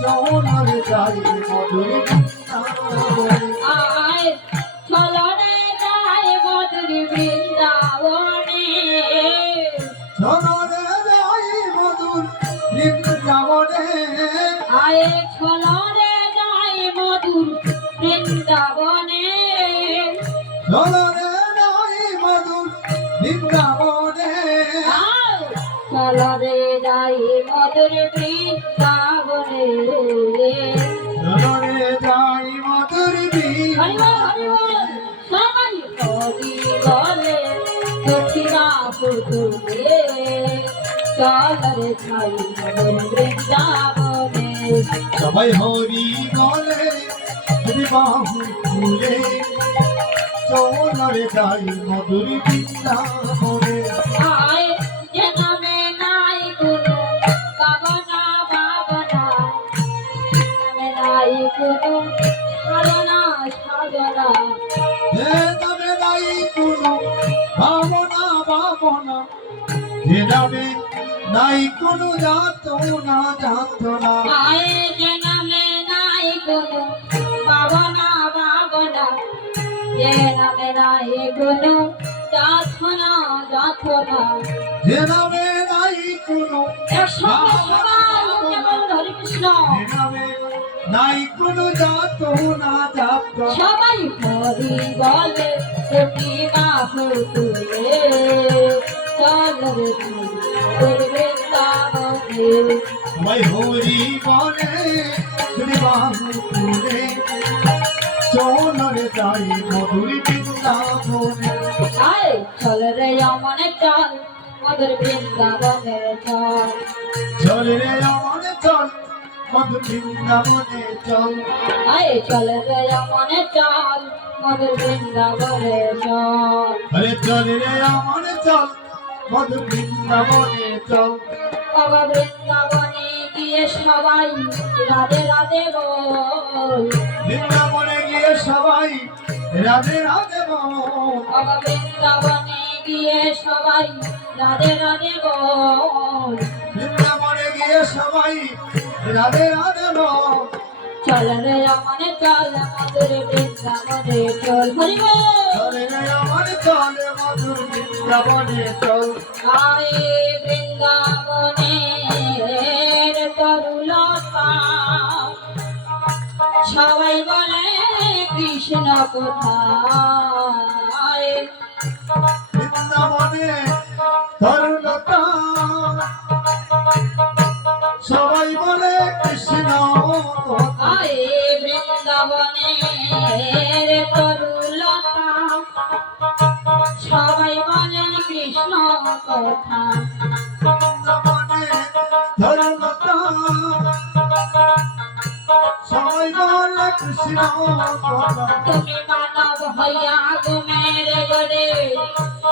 সোনার যাই মধুর আয় চলনে যাই মধুর বৃন্দাবনে। চলনে যাই মধুর বৃন্দাবনে। আয় চলনে যাই মধুর বৃন্দাবনে। চলনে যাই মধুর বৃন্দাবনে। চলনে যাই মধুর বৃন্দাবনে। সবাই হরি গলে বাহু ফুলে চলরে যাই মধুর বৃন্দাবনে। নাই কোনো সাধনা সাধনা। তবে নাই কোনো ভাবনা ভাবনা। হে নাই কোনো যাত না যাত না। আয় যে নামে নাই কোনো পাবনা পাবনা যে নামে নাই কোনো নাই হরে কৃষ্ণ। নাই কোনো যাত না না সবাই হরি বলে কোটি বাহু তুলে। চল রে করবে তাবকে সবাই হরি বলে বাহু ফুলে চলরে যাই মধুর বৃন্দাবনে। আয় চল রে অমনে চল। মধুর বৃন্দাবনে চল চলে রে আমার চল মধুর বৃন্দাবনে চল। আয় চল রে অমনে চল মধুর বৃন্দাবনে চল আরে চলে রে আমার চল, মধুর বৃন্দাবনে চল। বাবা বৃন্দাবনে গিয়ে সবাই, রাধে রাধে বল। বৃন্দাবনে গিয়ে সবাই রাধে রাধে বল বাবা বৃন্দাবনে গিয়ে সবাই। রাধে রাধে বল। বৃন্দাবনে গিয়ে সবাই রাধে রাধে বল। চল রে আমনে চল মধুর বৃন্দাবনে চল। হরি বল। চলে রে আমার চল মধুর বৃন্দাবনে চল। আয় বৃন্দাবনে তরুলতা সবাই বলে কৃষ্ণ কোথায়? বৃন্দাবনে তরুণতা সবাই বলে কৃষ্ণ। আয় বৃন্দাবনে তরুলতা। সবাই বলেন কৃষ্ণ কথা। তরুণতা সবাই বলে কৃষ্ণ। তুমি মানব হইয়া গুমের গরে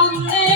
lonely.